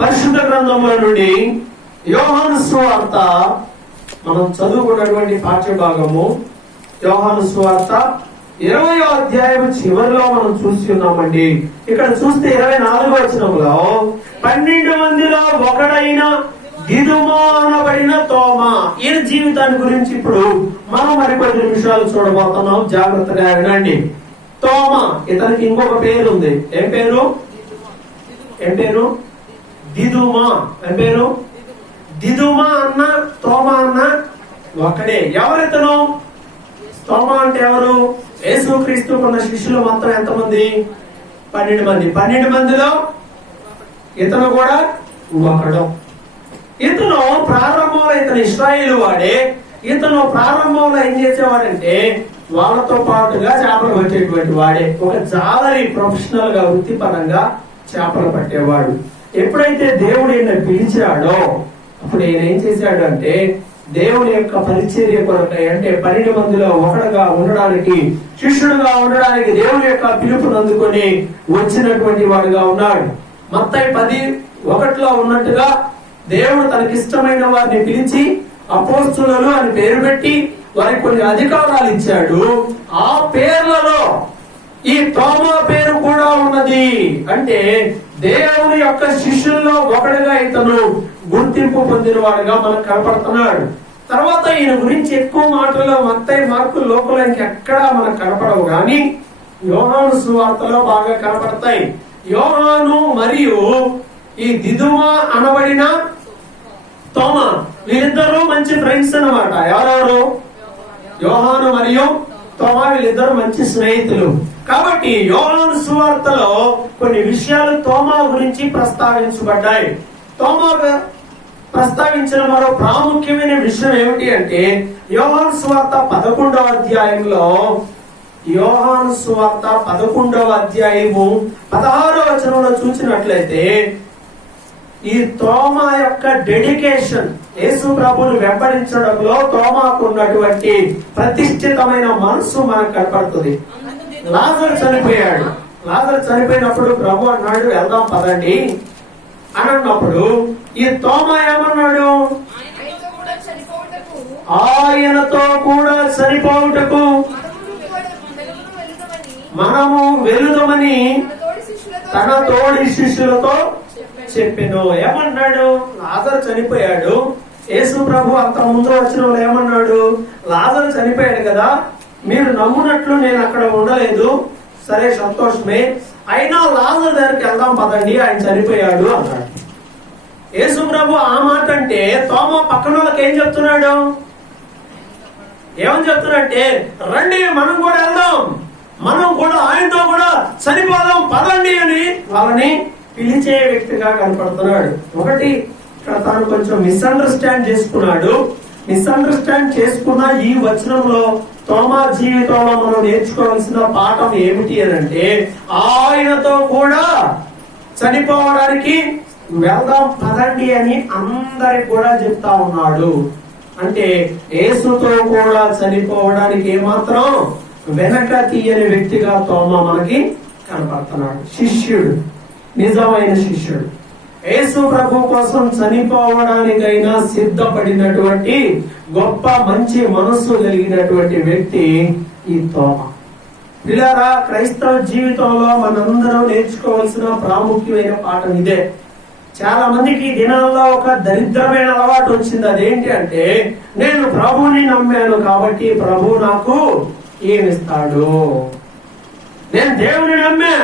పరిశుద్ధ గ్రంథంలో నుండి యోహాను సువార్త మనం చదువుకున్నటువంటి పాఠ్య భాగము యోహాను సువార్త 20వ అధ్యాయం చివరిలో మనం చూసి ఉన్నామండి. ఇక్కడ చూస్తే 24వ వచనంలో 12 మందిలో ఒకడైన దిదుమా అనబడిన తోమా, ఈయన జీవితాన్ని గురించి ఇప్పుడు మనం మరికొద్ది నిమిషాలు చూడబోతున్నాం. జాగ్రత్తగా వినండి. తోమా, ఇతనికి ఇంకొక పేరు ఉంది. ఏం పేరు? దిదుమా. ఏం పేరు? దిదుమా అన్న తోమా అన్న ఒకడే. ఎవరితను? తోమా అంటే ఎవరు? యేసుక్రీస్తుకున్న శిష్యులు మొత్తం ఎంతమంది? 12 మంది. 12 మందిలో ఇతను కూడా ఒకడు. ఇతను ప్రారంభంలో ఇతను ఇశ్రాయేలు వాడే. ఇతను ప్రారంభంలో ఏం చేసేవాడంటే వాళ్ళతో పాటుగా చేపలు పట్టేటువంటి వాడే. ఒక జాలరి ప్రొఫెషనల్ గా వృత్తిపరంగా చేపలు పట్టేవాడు. ఎప్పుడైతే దేవుడు ఈయన పిలిచాడో అప్పుడు ఈయన ఏం చేశాడు అంటే దేవుని యొక్క పరిచర్య కొరకై, అంటే 12 మందిలో ఒకడుగా ఉండడానికి, శిష్యుడుగా ఉండడానికి దేవుని యొక్క పిలుపును అందుకొని వచ్చినటువంటి వాడుగా ఉన్నాడు. మత్తయి 10:1 ఉన్నట్టుగా దేవుడు తనకిష్టమైన వారిని పిలిచి అపోస్తులు అని పేరు పెట్టి వారికి కొన్ని అధికారాలు ఇచ్చాడు. ఆ పేర్లలో ఈ తోమా పేరు కూడా ఉన్నది. అంటే దేవుని యొక్క శిష్యుల్లో ఒకడుగా ఇతను గుర్తింపు పొందిన వాడుగా మనకు కనపడుతున్నాడు. తర్వాత ఈయన గురించి ఎక్కువ మాటలు మత్తయి, మార్కు, లోకలో ఇంకెక్కడా మనకు కనపడవు, కానీ యోహాను సువార్తలో బాగా కనపడతాయి. యోహాను మరియు ఈ దిదుమా అనబడిన తోమా, వీళ్ళిద్దరూ మంచి ఫ్రెండ్స్ అన్నమాట. ఎవరెవరు? యోహాను మరియు తోమా, వీళ్ళిద్దరూ మంచి స్నేహితులు. కాబట్టి యోహాను సువార్తలో కొన్ని విషయాలు తోమా గురించి ప్రస్తావించబడ్డాయి. తోమా ప్రస్తావించిన మరో ప్రాముఖ్యమైన విషయం ఏమిటి అంటే యోహాను సువార్త 11వ అధ్యాయంలో, యోహాను సువార్త 11వ అధ్యాయము 16వ వచనంలో చూసినట్లయితే ఈ తోమా యొక్క డెడికేషన్, యేసు ప్రభువును వెంబడించడంలో తోమాకు ఉన్నటువంటి ప్రతిష్ఠితమైన మనసు మనకు కనపడుతుంది. లాజరు చనిపోయాడు. లాజరు చనిపోయినప్పుడు ప్రభు అన్నాడు వెళ్దాం పదండి అని అన్నప్పుడు ఈ తోమా ఏమన్నాడు? ఆయనతో కూడా చనిపోవుటకు మనము వెళుదామని తన తోడి శిష్యులతో చెప్పాను. ఏమన్నాడు? లాజరు చనిపోయాడు. యేసు ప్రభు అంత ముందు వచ్చిన ఏమన్నాడు? లాజరు చనిపోయాడు కదా, మీరు నమ్మునట్లు నేను అక్కడ ఉండలేదు, సరే సంతోషమే, అయినా లాజరు దగ్గరికి వెళ్దాం పదండి, ఆయన చనిపోయాడు అన్నాడు. యేసు ప్రభు ఆ మాట అంటే తోమా పక్కన వాళ్ళకి ఏం చెప్తున్నాడు? ఏమని చెప్తున్నాడంటే రండి మనం కూడా వెళ్దాం, మనం కూడా ఆయనతో కూడా చనిపోదాం పదండి అని వాళ్ళని పిలిచే వ్యక్తిగా కనపడుతున్నాడు. ఒకటి, ఇక్కడ తాను కొంచెం మిస్అండర్స్టాండ్ చేసుకున్నాడు. మిస్అండర్స్టాండ్ చేసుకున్న ఈ వచనంలో తోమా జీవితంలో మనం నేర్చుకోవాల్సిన పాఠం ఏమిటి అని అంటే ఆయనతో కూడా చనిపోవడానికి వెళ్దాం పదండి అని అందరికి కూడా చెప్తా ఉన్నాడు. అంటే యేసుతో కూడా చనిపోవడానికి ఏమాత్రం వెనక తీయని వ్యక్తిగా తోమా మనకి కనపడుతున్నాడు. శిష్యుడు, నిజమైన శిష్యుడు, యేసు ప్రభు కోసం చనిపోవడానికైనా సిద్ధపడినటువంటి గొప్ప మంచి మనస్సు కలిగినటువంటి వ్యక్తి ఈ తోమా. పిల్లరా, క్రైస్తవ జీవితంలో మనందరం నేర్చుకోవాల్సిన ప్రాముఖ్యమైన పాఠం ఇదే. చాలా మందికి ఈ దినాల్లో ఒక దరిద్రమైన అలవాటు వచ్చింది. అదేంటి అంటే నేను ప్రభుని నమ్మాను కాబట్టి ప్రభు నాకు ఏమిస్తాడు, నేను దేవుని నమ్మా,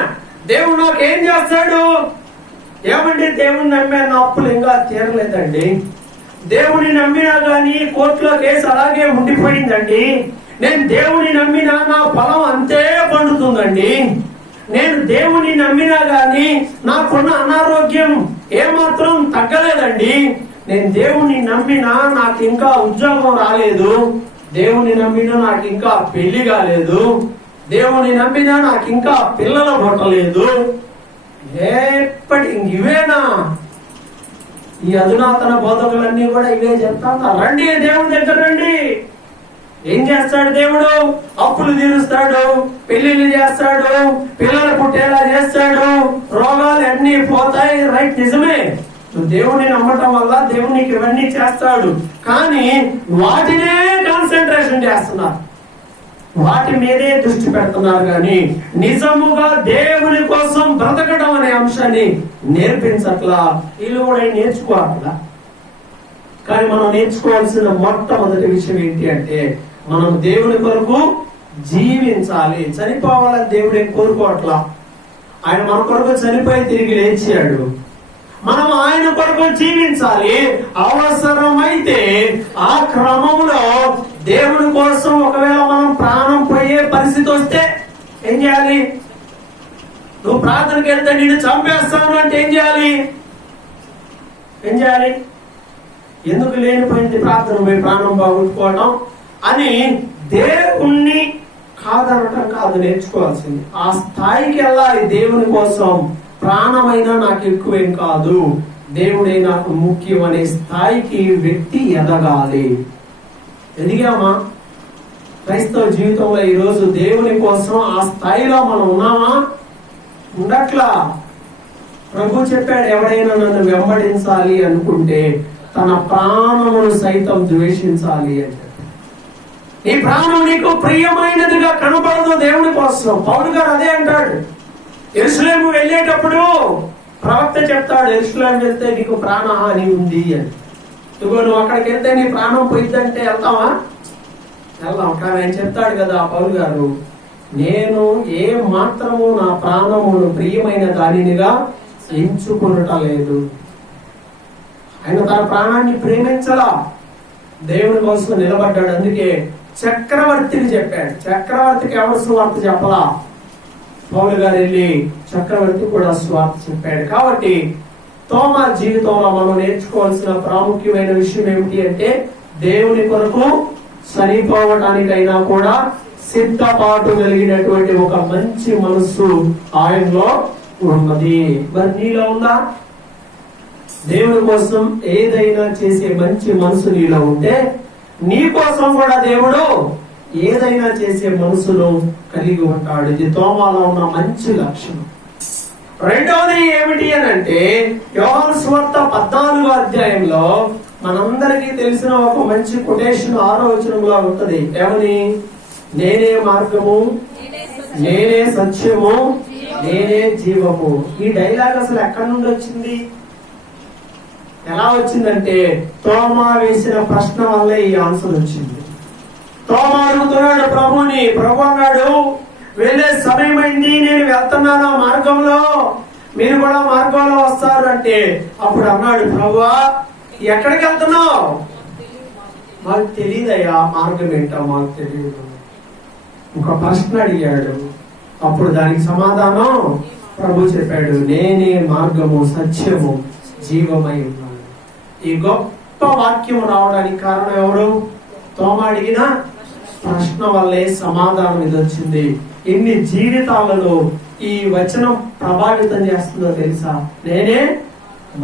దేవుడు నాకు ఏం చేస్తాడు? ఏమండి, దేవుని నమ్మే నా అప్పులు ఇంకా తీరలేదండి, దేవుని నమ్మినా గానీ కోర్టులో కేసు అలాగే ఉండిపోయిందండి, నేను దేవుని నమ్మినా నా పొలం అంతే పండుతుందండి, నేను దేవుని నమ్మినా గానీ నాకున్న అనారోగ్యం ఏమాత్రం తగ్గలేదండి, నేను దేవుని నమ్మినా నాకు ఇంకా ఉద్యోగం రాలేదు, దేవుని నమ్మినా నాకు ఇంకా పెళ్లి కాలేదు, దేవుని నమ్మినా నాకు ఇంకా పిల్లలు పుట్టలేదు, ఎప్పటి ఇవేనా? ఈ అధునాతన బోధకులన్నీ కూడా ఇవే చెప్తా. రండి దేవుడి దగ్గర రండి. ఏం చేస్తాడు దేవుడు? అప్పులు తీరుస్తాడు, పెళ్లిళ్ళు చేస్తాడు, పిల్లలు పుట్టేలా చేస్తాడు, రోగాలు అన్ని పోతాయి. రైట్, నిజమే. నువ్వు దేవుడిని నమ్మటం వల్ల దేవుడు నీకు ఇవన్నీ చేస్తాడు, కానీ వాటినే కాన్సన్ట్రేషన్ చేస్తున్నారు, వాటి మీదే దృష్టి పెడుతున్నారు. కానీ నిజముగా దేవుని కోసం బ్రతకడం అనే అంశాన్ని నేర్పించట్లా. వీళ్ళు కూడా నేర్చుకోవాలా. కానీ మనం నేర్చుకోవాల్సిన మొట్టమొదటి విషయం ఏంటి అంటే, మనం దేవుని కొరకు జీవించాలి. చనిపోవాలని దేవుడు ఏం కోరుకోవట్లా. ఆయన మన కొరకు చనిపోయి తిరిగి లేచాడు. మనం ఆయన కొరకు జీవించాలి. అవసరమైతే ఆ క్రమంలో దేవుని కోసం ఒకవేళ మనం ప్రాణం పోయే పరిస్థితి వస్తే ఏం చేయాలి? నువ్వు ప్రార్థనకి వెళ్తే నేను చంపేస్తాను అంటే ఏం చేయాలి? ఎందుకు లేనిపోయింది ప్రార్థన పోయి ప్రాణం బాగుంటుకోవడం అని దేవుణ్ణి కాదనటం కాదు, నేర్చుకోవాల్సింది. ఆ స్థాయికి వెళ్ళాలి. దేవుని కోసం ప్రాణమైనా నాకు ఎక్కువేం కాదు, దేవుడే నాకు ముఖ్యం అనే స్థాయికి వ్యక్తి ఎదగాలి. ఎదిగామా? క్రైస్తవ జీవితంలో ఈరోజు దేవుని కోసం ఆ స్థాయిలో మనం ఉన్నామా? ఉండట్లా. ప్రభు చెప్పాడు, ఎవడైనా నన్ను వెంబడించాలి అనుకుంటే తన ప్రాణమును సైతం ద్వేషించాలి అని చెప్పి. నీ ప్రాణం నీకు ప్రియమైనదిగా కనపడదు దేవుని కోసం. పౌలు గారు అదే అంటాడు. యెరూషలేము వెళ్ళేటప్పుడు ప్రవక్త చెప్తాడు, యెరూషలేము వెళ్తే నీకు ప్రాణహాని ఉంది అని. నువ్వు అక్కడికి వెళ్తే నీ ప్రాణం పోయిద్దంటే వెళ్తావా? వెళ్దాం. కానీ ఆయన చెప్తాడు కదా పౌలు గారు, నేను ఏ మాత్రము నా ప్రాణమును ప్రియమైన దానినిగా ఎంచుకొనటలేదు. ఆయన తన ప్రాణాన్ని ప్రేమించలా, దేవుని కోసం నిలబడ్డాడు. అందుకే చక్రవర్తిని చెప్పాడు. చక్రవర్తికి ఎవరు సువార్త చెప్పలా, పౌలు గారు వెళ్ళి చక్రవర్తి కూడా సువార్త చెప్పాడు. కాబట్టి తోమా జీవితంలో మనం నేర్చుకోవాల్సిన ప్రాముఖ్యమైన విషయం ఏమిటి అంటే, దేవుని కొరకు చనిపోవటానికైనా కూడా సిద్ధపాటు కలిగినటువంటి ఒక మంచి మనస్సు ఆయనలో ఉన్నది. మరి నీలో ఉందా? దేవుని కోసం ఏదైనా చేసే మంచి మనసు నీలో ఉంటే నీ కోసం కూడా దేవుడు ఏదైనా చేసే మనసును కలిగి ఉంటాడు. ఇది తోమాలో ఉన్న మంచి లక్షణం. రెండవది ఏమిటి అని అంటే, యోహాను సువార్త 14వ అధ్యాయంలో మనందరికీ తెలిసిన ఒక మంచి కొటేషన్ 6వ వచనంలో ఉంటది. ఏమని? నేనే మార్గము, నేనే సత్యము, నేనే జీవము. ఈ డైలాగ్ అసలు ఎక్కడి నుండి వచ్చింది? ఎలా వచ్చిందంటే, తోమా వేసిన ప్రశ్న వల్లే ఈ ఆన్సర్ వచ్చింది. తోమా అడుగుతున్నాడు ప్రభుని, ప్రభు అన్నాడు, వెళ్ళే సమయం అయింది, నేను వెళ్తున్నాను ఆ మార్గంలో, మీరు కూడా మార్గంలో వస్తారు అంటే, అప్పుడు అన్నాడు, ప్రభువా ఎక్కడికి వెళ్తున్నావు? మాకు తెలియదయ్యా, మార్గం ఏంటో మాకు తెలియదు. ఒక ప్రశ్న అడిగాడు. అప్పుడు దానికి సమాధానం ప్రభు చెప్పాడు, నేనే మార్గము, సత్యము, జీవమై ఉన్నాను. ఈ గొప్ప వాక్యం రావడానికి కారణం ఎవరు? తోమా అడిగిన ప్రశ్న వల్లే సమాధానం ఇది వచ్చింది. ఎన్ని జీవితాలలో ఈ వచనం ప్రభావితం చేస్తుందో తెలుసా? నేనే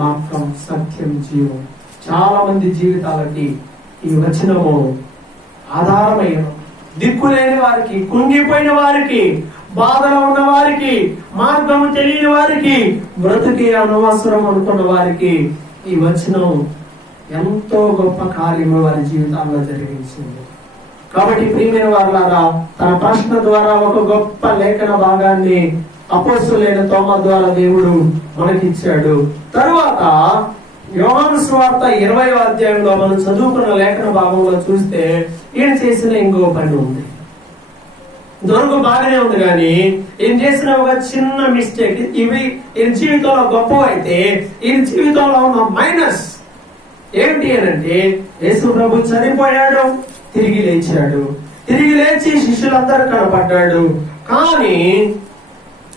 మార్గం, సత్యం, జీవం. చాలా మంది జీవితాలకి ఈ వచనము ఆధారమైన, దిక్కులేని వారికి, కుంగిపోయిన వారికి, బాధలో ఉన్న వారికి, మార్గము తెలియని వారికి, బ్రతుకే అనవసరం అనుకున్న వారికి ఈ వచనం ఎంతో గొప్ప కార్యము వారి జీవితాల్లో జరిగించింది. కాబట్టి ప్రియమైన వారులారా, తన ప్రశ్న ద్వారా ఒక గొప్ప లేఖన భాగాన్ని అపోస్తలుడైన తోమా ద్వారా దేవుడు మనకిచ్చాడు. తరువాత యోహాను సువార్త 20వ అధ్యాయంలో మనం చదువుకున్న లేఖన భాగంలో చూస్తే ఈయన చేసిన ఇంకో పని ఉంది. దొరుకు బాగానే ఉంది, కానీ ఈయన చేసిన ఒక చిన్న మిస్టేక్. ఇవి ఈయన జీవితంలో గొప్ప అయితే ఈయన జీవితంలో ఉన్న మైనస్ ఏంటి అనంటే, యేసు ప్రభు చనిపోయాడు, తిరిగి లేచాడు, తిరిగి లేచి శిష్యులందరూ కనపడ్డాడు. కానీ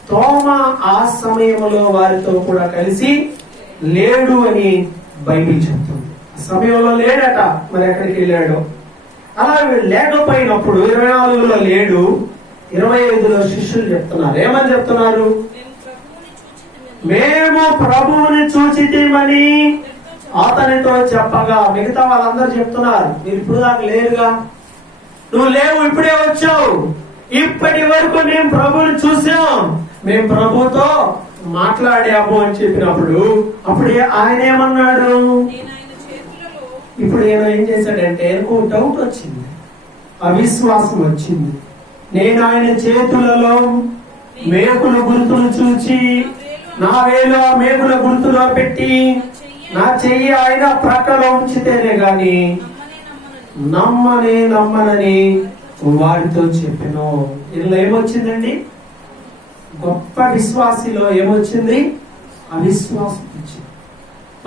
తోమా ఆ సమయంలో వారితో కూడా కలిసి లేడు అని బైబిల్ చెప్తుంది. ఆ సమయంలో లేడట, మరి ఎక్కడికి వెళ్ళాడు? అలా లేకపోయినప్పుడు 24లో లేడు, 25లో శిష్యులు చెప్తున్నారు. ఏమని చెప్తున్నారు? మేము ప్రభువుని చూచితీమని అతనితో చెప్పగా. మిగతా వాళ్ళందరూ చెప్తున్నారు, మీరు ఇప్పుడు దాకా లేరుగా, నువ్వు లేవు, ఇప్పుడే వచ్చావు, ఇప్పటి వరకు మేము ప్రభువుని చూసాం, మేము ప్రభుతో మాట్లాడాము అని చెప్పినప్పుడు అప్పుడు ఆయన ఏమన్నాడు? ఇప్పుడు ఈయన ఏం చేశాడంటే ఆయనకు డౌట్ వచ్చింది, అవిశ్వాసం వచ్చింది. నేను ఆయన చేతులలో మేకుల గుర్తులు చూచి నా వేలు ఆ మేకుల గుర్తులో పెట్టి నా చెయ్యి ఆయన ప్రక్కలో ఉంచితేనే గాని నమ్మనని వాడితో చెప్పాను. ఇందులో ఏమొచ్చిందండి? గొప్ప విశ్వాసిలో ఏమొచ్చింది? అవిశ్వాసం వచ్చింది.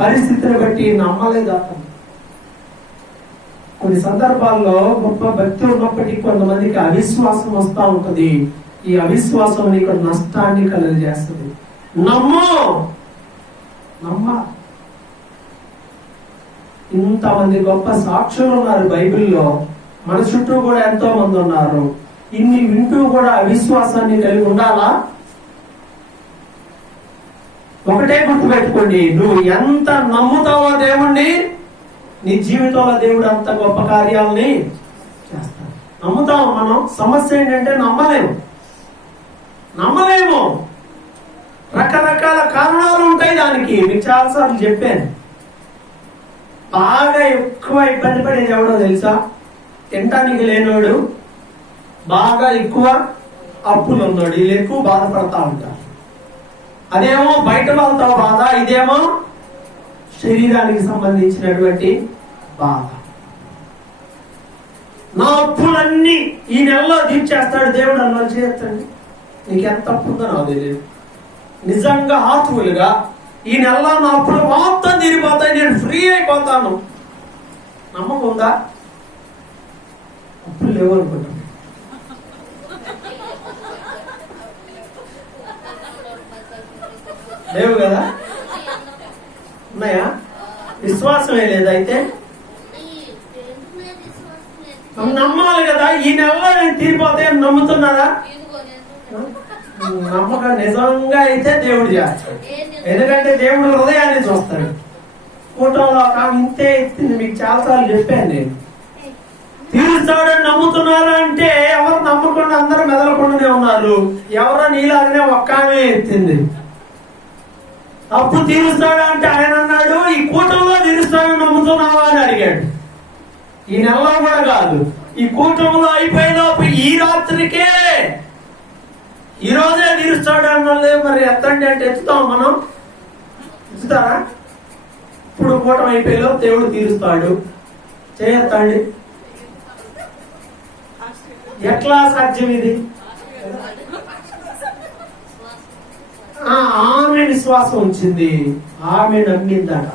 పరిస్థితిని బట్టి నమ్మలేదు అతను. కొన్ని సందర్భాల్లో గొప్ప భక్తి ఉన్నప్పటికీ కొంతమందికి అవిశ్వాసం వస్తూ ఉంటది. ఈ అవిశ్వాసం నీకు నష్టాన్ని కలుగజేస్తుంది. నమ్మ ఇంతమంది గొప్ప సాక్షులు ఉన్నారు బైబిల్లో, మన చుట్టూ కూడా ఎంతో మంది ఉన్నారు. ఇన్ని వింటూ కూడా అవిశ్వాసాన్ని కలిగి ఉండాలా? ఒకటే గుర్తుపెట్టుకోండి, నువ్వు ఎంత నమ్ముతావో దేవుణ్ణి, నీ జీవితంలో దేవుడు అంత గొప్ప కార్యాలని చేస్తాడు. నమ్ముతాం మనం. సమస్య ఏంటంటే నమ్మలేము. రకరకాల కారణాలు ఉంటాయి దానికి. మీకు చాలాసార్లు చెప్పాను. బాగా ఎక్కువ ఇబ్బంది పడేది ఎవడో తెలుసా? తినటానికి లేనోడు, బాగా ఎక్కువ అప్పులు ఉన్నాడు. వీళ్ళు ఎక్కువ బాధపడతా ఉంటారు. అదేమో బయట వాళ్ళతో బాధ, ఇదేమో శరీరానికి సంబంధించినటువంటి బాధ. నా అప్పులన్నీ ఈ నెలలో తీర్చేస్తాడు దేవుడు అన్న చేస్తాడు. నీకు ఎంత అప్పు ఉందో నాకు తెలియదు. నిజంగా హార్ట్ఫుల్గా ఈ నెలలో నా అప్పులు మొత్తం తీరిపోతాయి, నేను ఫ్రీ అయిపోతాను. నమ్మకం ఉందా? అప్పులు లేవు అనుకుంటాను. లేవు కదా? ఉన్నాయా? విశ్వాసమే లేదా? అయితే నమ్మాలి కదా. ఈ నెలలో నేను తీరిపోతాయని నమ్ముతున్నారా? నమ్మకం నిజంగా అయితే దేవుడు చేస్తాడు. ఎందుకంటే దేవుడు హృదయాన్ని చూస్తాడు. కూటంలో ఇంతే ఎత్తింది. మీకు చాలాసార్లు చెప్పాను నేను. తీరుస్తాడని నమ్ముతున్నారా అంటే ఎవరు నమ్మకుండా అందరూ మెదలకుండానే ఉన్నారు. ఎవరో నీలాగనే ఒక్కామే ఎత్తింది. అప్పు తీరుస్తాడా అంటే ఆయన అన్నాడు, ఈ కూటంలో తీరుస్తాడని నమ్ముతున్నావా అని అడిగాడు. ఈ నెలలో కూడా కాదు, ఈ కూటంలో అయిపోయేలోపు ఈ రాత్రికే, ఈ రోజే తీరుస్తాడు అన్నది. మరి ఎత్తండి అంటే ఎత్తుతాం మనం? ఎత్తుతారా? ఇప్పుడు కూటం అయిపోయేలోపు దేవుడు తీరుస్తాడు. చేయొత్తండి. ఎట్లా సాధ్యం ఇది? ఆమె విశ్వాసం ఉంచింది. ఆమె నమ్మిందట.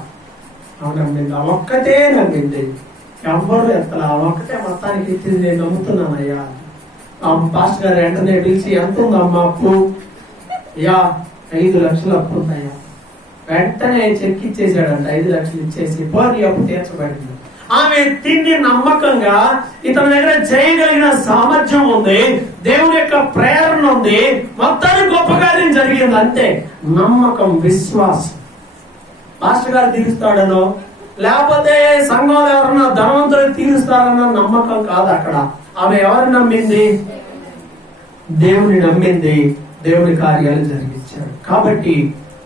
ఆమె నమ్మింది. ఒక్కటే నమ్మింది. ఎవ్వరు ఎత్తలా. ఒక్కటే మొత్తానికి ఇచ్చింది. నేను నమ్ముతున్నానయ్యా. ఆ పాస్టర్ గారు వెంటనే పిలిచి, ఎంత ఉందమ్మా అప్పు? 5 లక్షలు అప్పు ఉందయ్యా. వెంటనే చెక్ ఇచ్చేసాడంట. 5 లక్షలు ఇచ్చేసి పోనీ అప్పు తీర్చబడింది. ఆమె తిండి నమ్మకంగా, ఇతని దగ్గర చేయగలిగిన సామర్థ్యం ఉంది, దేవుని యొక్క ప్రేరణ ఉంది, మొత్తానికి గొప్ప కార్యం జరిగింది. అంతే. నమ్మకం, విశ్వాసం. పాస్టర్ గారు తీరుస్తాడనో, లేకపోతే సంఘంలో ఎవరన్నా ధనవంతులు తీరుస్తారన్న నమ్మకం కాదు అక్కడ. ఆమె ఎవరు నమ్మింది? దేవుని నమ్మింది. దేవుని కార్యాలు జరిగించాడు. కాబట్టి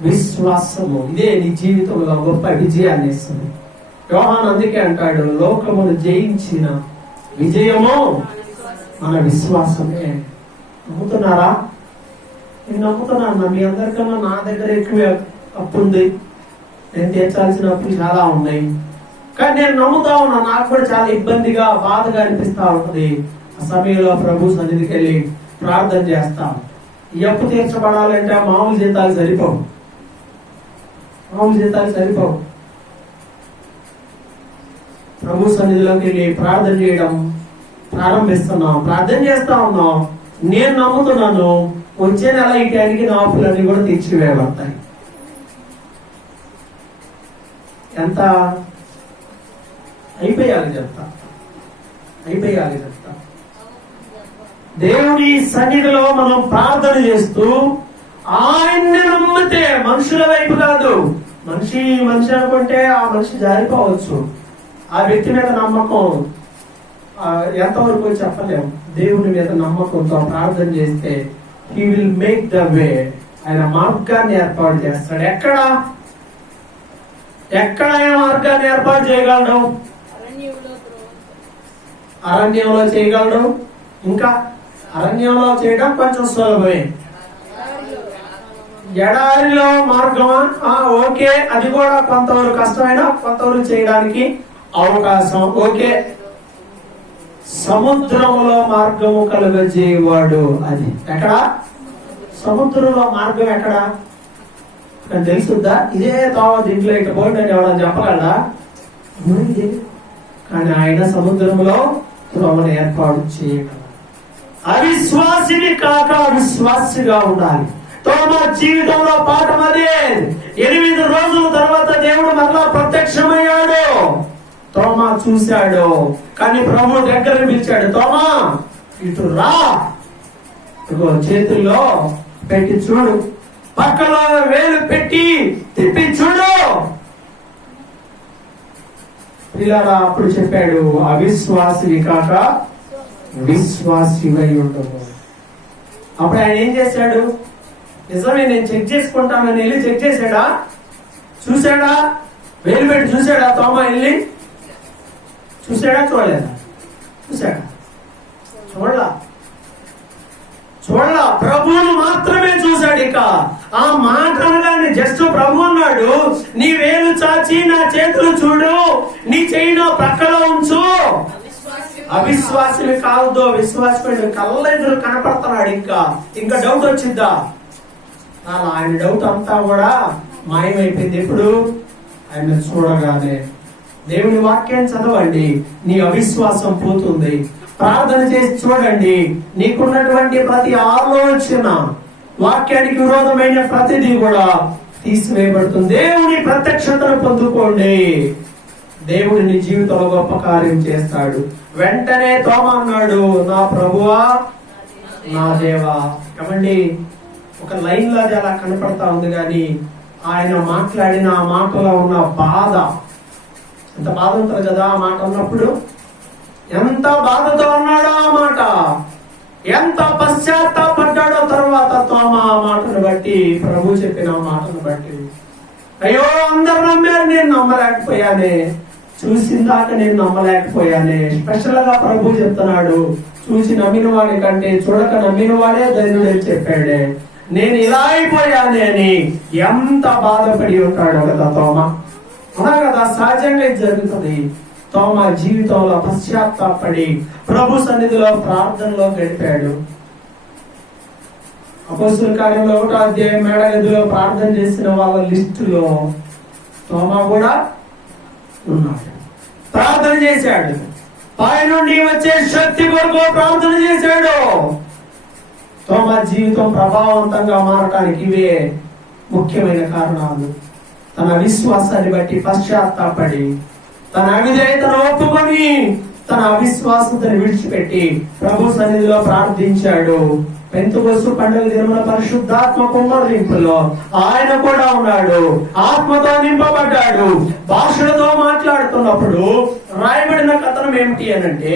విశ్వాసము ఇదే నీ జీవితంలో గొప్ప విజయాన్ని ఇస్తుంది. యోహాను అందుకే అంటాడు, లోకమును జయించిన విజయము మన విశ్వాసమే. నమ్ముతున్నారా? నేను నమ్ముతున్నాను. మీ అందరికన్నా నా దగ్గర ఎక్కువ అప్పు ఉంది. నేను తీర్చాల్సిన అప్పులు చాలా ఉన్నాయి. కానీ నేను నమ్ముతా ఉన్నా. నాకు కూడా చాలా ఇబ్బందిగా, బాధగా అనిపిస్తా ఉంటది. ఆ సమయంలో ప్రభు సన్నిధికి వెళ్ళి ప్రార్థన చేస్తాం. ఈ అప్పు తీర్చబడాలంటే మామూలు జీతాలు సరిపోవు. ప్రభు సన్నిధిలోకి వెళ్ళి ప్రార్థన చేయడం ప్రారంభిస్తున్నాం. ప్రార్థన చేస్తా ఉన్నాం. నేను నమ్ముతున్నాను, వచ్చే నెల ఈ టైంకి నా అప్పులన్నీ కూడా తీర్చివేయబడతాయి. ఎంత అయిపోయాలి చెప్తా. దేవుని సన్నిధిలో మనం ప్రార్థన చేస్తూ ఆయన్ని నమ్మితే, మనుషుల వైపు కాదు. మనిషి అనుకుంటే ఆ మనిషి జారిపోవచ్చు. ఆ వ్యక్తి మీద నమ్మకం ఎంతవరకు చెప్పలేము. దేవుని మీద నమ్మకంతో ప్రార్థన చేస్తే he will make the way. ఆయన మార్గాన్ని ఏర్పాటు చేస్తాడు. ఎక్కడ ఆయన మార్గాన్ని ఏర్పాటు చేయగలడు? అరణ్యంలో చేయగలడు. ఇంకా అరణ్యంలో చేయడం కొంచెం సులభమే. ఎడారిలో మార్గమా? ఓకే, అది కూడా కొంతవరకు కష్టమైన, కొంతవరకు చేయడానికి అవకాశం. ఓకే. సముద్రంలో మార్గము కలుగజేయవాడు. అది ఎక్కడ? సముద్రంలో మార్గం ఎక్కడ తెలుసుద్దా? ఇదే తావ దీంట్లో ఇటు పోయింది అని ఎవరైనా చెప్పగలరా? కానీ ఆయన సముద్రంలో త్రోవను ఏర్పాటు చేయగలరు. అవిశ్వాసిని కాక అవిశ్వాసిగా ఉండాలి. తోమ జీవితంలో పాఠం అదే. 8 రోజుల తర్వాత దేవుడు మరలా ప్రత్యక్షమయ్యాడు. తోమా చూశాడు, కానీ ప్రభు దగ్గర పిలిచాడు, తోమా ఇటు రా, ఇగో చేతుల్లో పెట్టి చూడు, పక్కలో వేలు పెట్టి తిప్పి చూడు. పిల్లరా అప్పుడు చెప్పాడు, అవిశ్వాసివి కాక విశ్వాసివై ఉండవు. అప్పుడు ఆయన ఏం చేశాడు? నిజమే, నేను చెక్ చేసుకుంటానని వెళ్ళి చెక్ చేశాడా? చూశాడా? వేలు పెట్టి చూశాడా? తోమా వెళ్ళి చూశాడా? చూడలేదా? చూశాడా? చూడలా. ప్రభువును మాత్రమే చూశాడు. ఇక ఆ మాట అనగానే జస్ట్ ప్రభు అన్నాడు, నీ వేలు చాచి నా చేతులు చూడు, నీ చెయ్యి నా ప్రక్కలో ఉంచు. అవిశ్వాసులు కాదు, విశ్వాసకుడు కళ్ళ ఎదురు కనపడుతున్నాడు. ఇంకా డౌట్ వచ్చిద్దా? ఆయన డౌట్ అంతా కూడా మాయమైపోయింది. ఎప్పుడు? ఆయన చూడగానే. దేవుని వాక్యాన్ని చదవండి, నీ అవిశ్వాసం పోతుంది. ప్రార్థన చేసి చూడండి, నీకున్నటువంటి ప్రతి ఆలోచన, వాక్యానికి విరోధమైన ప్రతిదీ కూడా తీసివేయబడుతుంది. దేవుని ప్రత్యక్షతను పొందుకోండి. దేవుడు నీ జీవితంలో గొప్ప కార్యం చేస్తాడు. వెంటనే తోమా అన్నాడు, నా ప్రభువా నా దేవా. ఏమండి, ఒక లైన్ లాగా అలా కనపడతా ఉంది, కానీ ఆయన మాట్లాడిన ఆ మాటలో ఉన్న బాధ, ఎంత బాధ ఉంటుంది కదా ఆ మాట ఉన్నప్పుడు. ఎంత బాధతో అన్నాడో ఆ మాట, ఎంత పశ్చాత్తాపడ్డాడో తర్వాత తోమా ఆ మాటను బట్టి, ప్రభు చెప్పిన ఆ మాటను బట్టి. అయ్యో, అందరు నమ్మారు, నేను నమ్మలేకపోయానే. చూసిందాక నేను నమ్మలేకపోయానే. స్పెషల్ గా ప్రభు చెప్తున్నాడు, చూసి నమ్మిన వాడి కంటే చూడక నమ్మిన వాడే ధన్యుడని చెప్పాడే. నేను ఇలా అయిపోయానే అని ఎంత బాధపడి ఉంటాడు కదా తోమా. అవునా కదా? సహజంగా ఇది జరుగుతుంది. తోమా జీవితంలో పశ్చాత్తాపడి ప్రభు సన్నిధిలో ప్రార్థనలో గడిపాడు. అపోస్తుల కార్యంలో 1వ అధ్యాయం మేడగదిలో ప్రార్థన చేసిన వాళ్ళ లిస్టులో తోమా కూడా ఉన్నాడు. ప్రార్థన చేశాడు, పై నుండి వచ్చే శక్తి కొరకు ప్రార్థన చేశాడు. తోమా జీవితం ప్రభావవంతంగా మారటానికి ఇవే ముఖ్యమైన కారణాలు. తన విశ్వాసాన్ని బట్టి పశ్చాత్తాపడి, తన అవిధేయతను ఒప్పుకొని, తన అవిశ్వాసతను విడిచిపెట్టి ప్రభు సన్నిధిలో ప్రార్థించాడు. పెంతెకొస్తు పండుగ దినమున పరిశుద్ధాత్మ కుమ్మరింపులో ఆయన కూడా ఉన్నాడు. ఆత్మతో నింపబడ్డాడు. భాషలతో మాట్లాడుతున్నప్పుడు రాయబడిన కథనం ఏమిటి అనంటే,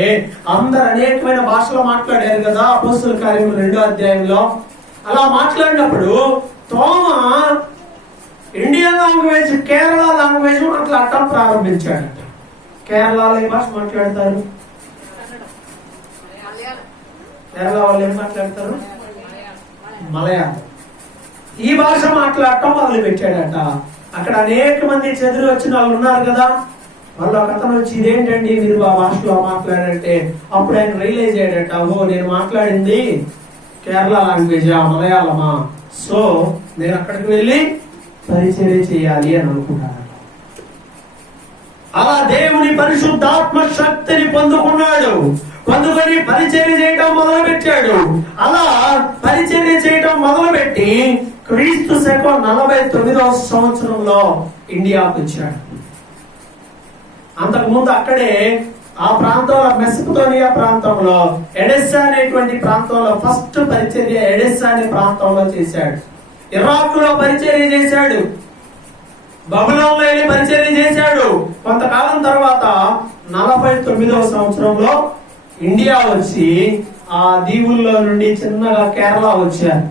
అందరు అనేకమైన భాషలో మాట్లాడారు కదా అపోస్తుల కార్యం 2వ అధ్యాయంలో. అలా మాట్లాడినప్పుడు తోమా ఇండియన్ లాంగ్వేజ్, కేరళ లాంగ్వేజ్ మాట్లాడటం ప్రారంభించాడు. కేరళలో ఏ భాష మాట్లాడతారు? కేరళ వాళ్ళు ఏం మాట్లాడతారు? మలయాళం. ఈ భాష మాట్లాడటం మొదలు పెట్టాడట. అక్కడ అనేక మంది చెదిరి వచ్చిన వాళ్ళు ఉన్నారు కదా, వాళ్ళు ఒక అతను వచ్చి, ఇదేంటండి మీరు ఆ భాషలో మాట్లాడంటే, అప్పుడు ఆయన రియలైజ్ అయ్యాడట, ఓ నేను మాట్లాడింది కేరళ లాంగ్వేజా, మలయాళమా, సో నేను అక్కడికి వెళ్ళి పరిచర్య చేయాలి అని అనుకుంటాను. అలా దేవుని పరిశుద్ధాత్మ శక్తిని పొందుకున్నాడు. పొందుకొని పరిచర్య చేయడం మొదలు పెట్టాడు. అలా పరిచర్య చేయడం మొదలుపెట్టి క్రీస్తు శకం 49వ సంవత్సరంలో ఇండియాకు వచ్చాడు. అంతకు ముందు అక్కడే ఆ ప్రాంతంలో, మెసపతోనియా ప్రాంతంలో ఎడెస్సా అనేటువంటి ప్రాంతంలో ఫస్ట్ పరిచర్య ఎడెస్సా అనే ప్రాంతంలో చేశాడు. ఇరాక్ లో పరిచర్య చేశాడు. బబులోన్లో వెళ్ళి పరిచర్య చేశాడు. కొంతకాలం తర్వాత 49వ సంవత్సరంలో ఇండియా వచ్చి, ఆ దీవుల్లో నుండి చిన్నగా కేరళ వచ్చారు.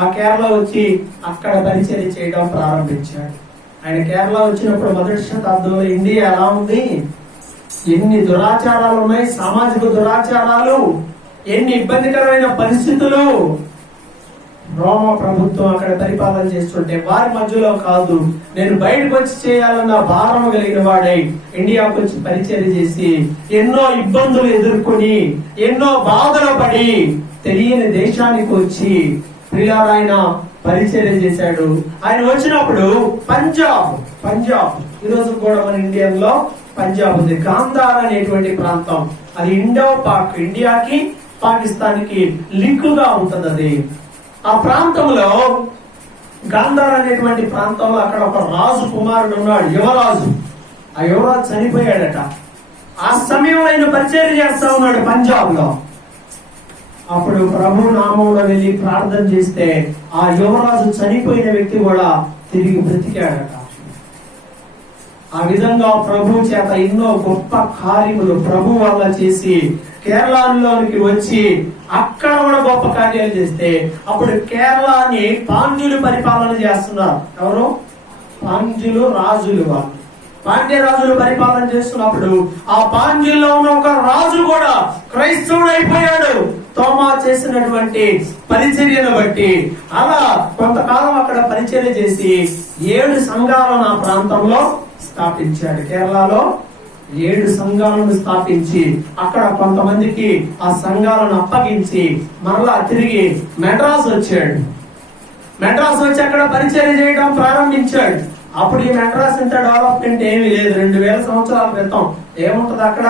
ఆ కేరళ వచ్చి అక్కడ పరిచర్య చేయడం ప్రారంభించాడు. ఆయన కేరళ వచ్చినప్పుడు మొదటి శతాబ్దంలో ఇండియా ఎలా ఉంది, ఎన్ని దురాచారాలు ఉన్నాయి, సామాజిక దురాచారాలు, ఎన్ని ఇబ్బందికరమైన పరిస్థితులు. రోమా ప్రభుత్వం అక్కడ పరిపాలన చేస్తుంటే వారి మధ్యలో కాదు, నేను బయటకు వచ్చి చేయాలన్న భారం కలిగిన వాడై ఇండియాకు వచ్చి పరిచర్య చేసి ఎన్నో ఇబ్బందులు ఎదుర్కొని ఎన్నో బాధలు పడి తెలియని దేశానికి వచ్చి ప్రియారాయన పరిచర్య చేశాడు. ఆయన వచ్చినప్పుడు పంజాబ్ ఈరోజు కూడా మన ఇండియాలో పంజాబ్ ఉంది. గాంధార్ అనేటువంటి ప్రాంతం, అది ఇండియాకి పాకిస్తాన్కి లింకుగా ఉంటుంది. అది ఆ ప్రాంతంలో గాంధార్ అనేటువంటి ప్రాంతంలో అక్కడ ఒక రాజు కుమారుడు ఉన్నాడు, యువరాజు. ఆ యువరాజు చనిపోయాడట. ఆ సమయంలో ఆయన పరిచర్య చేస్తా ఉన్నాడు పంజాబ్ లో. అప్పుడు ప్రభు నామంలో వెళ్ళి ప్రార్థన చేస్తే ఆ యువరాజు చనిపోయిన వ్యక్తి కూడా తిరిగి బ్రతికాడట. ఆ విధంగా ప్రభు చేత ఎన్నో గొప్ప కార్యములు ప్రభు వల్ల చేసి కేరళలోనికి వచ్చి అక్కడ కూడా గొప్ప కార్యాలు చేస్తే అప్పుడు కేరళని పాండ్యులు పరిపాలన చేస్తున్నారు. ఎవరు? పాండ్యులు రాజులు. వాళ్ళు పాండ్య రాజులు పరిపాలన చేస్తున్నప్పుడు ఆ పాండ్యుల్లో ఉన్న ఒక రాజు కూడా క్రైస్తవుడు అయిపోయాడు తోమా చేసినటువంటి పరిచర్యను బట్టి. అలా కొంతకాలం అక్కడ పరిచర్య చేసి 7 సంఘాలను ఆ ప్రాంతంలో స్థాపించాడు. కేరళలో 7 సంఘాలను స్థాపించి అక్కడ కొంతమందికి ఆ సంఘాలను అప్పగించి మరలా తిరిగి మెడ్రాస్ వచ్చాడు. మెడ్రాస్ వచ్చి అక్కడ పరిచర్య చేయడం ప్రారంభించాడు. అప్పుడు ఈ మెడ్రాస్ ఇంత డెవలప్మెంట్ ఏమీ లేదు. 2000 సంవత్సరాల క్రితం ఏముంటది అక్కడ?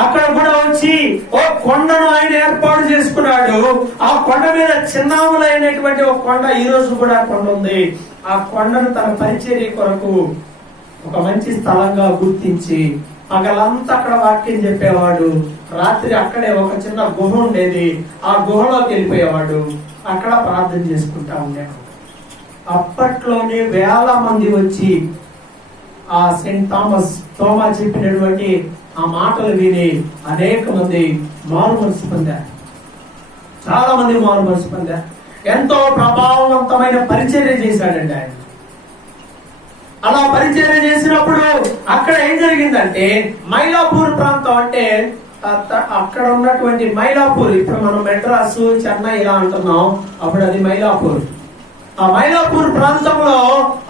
అక్కడ కూడా వచ్చి ఓ కొండను ఆయన ఏర్పాటు చేసుకున్నాడు. ఆ కొండ మీద చిన్నాములైనటువంటి ఒక కొండ, ఈ రోజు కూడా కొండ ఉంది. ఆ కొండను తన పరిచర్య కొరకు ఒక మంచి స్థలంగా గుర్తించి పగలంతా అక్కడ వాక్యం చెప్పేవాడు. రాత్రి అక్కడే ఒక చిన్న గుహ ఉండేది, ఆ గుహలోకి వెళ్ళిపోయేవాడు. అక్కడ ప్రార్థన చేసుకుంటా ఉండేవాడు. అప్పట్లోనే వేల మంది వచ్చి ఆ సెయింట్ తోమా చెప్పినటువంటి ఆ మాటలు విని అనేక మంది మారు మనసు పొందారు. చాలా మంది మారు మనసు పొందారు. ఎంతో ప్రభావవంతమైన పరిచర్య చేశాడండి ఆయన. అలా పరిచర్య చేసినప్పుడు అక్కడ ఏం జరిగిందంటే మైలాపూర్ ప్రాంతం, అంటే అక్కడ ఉన్నటువంటి మైలాపూర్, ఇప్పుడు మనం మెడ్రాసు చెన్నై ఇలా అంటున్నాం, అప్పుడు అది మైలాపూర్. ఆ మైలాపూర్ ప్రాంతంలో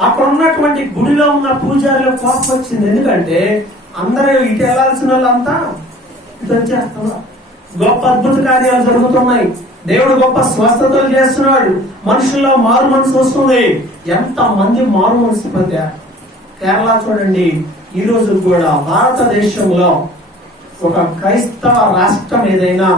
అక్కడ ఉన్నటువంటి గుడిలో ఉన్న పూజారులకు కోపం వచ్చింది. ఎందుకంటే అందరూ ఇటు వెళ్లాల్సిన వాళ్ళంతా ఇటు వచ్చేస్తున్నారు. గొప్ప అద్భుత కార్యాలు జరుగుతున్నాయి, దేవుడు గొప్ప స్వస్థతలు చేస్తున్నాడు, మనుషుల్లో మారు మనసు వస్తుంది. ఎంత మంది మారు మనసు పొందారు. కేరళ చూడండి, ఈ రోజు కూడా భారతదేశంలో ఒక క్రైస్తవ రాష్ట్రం ఏదైనా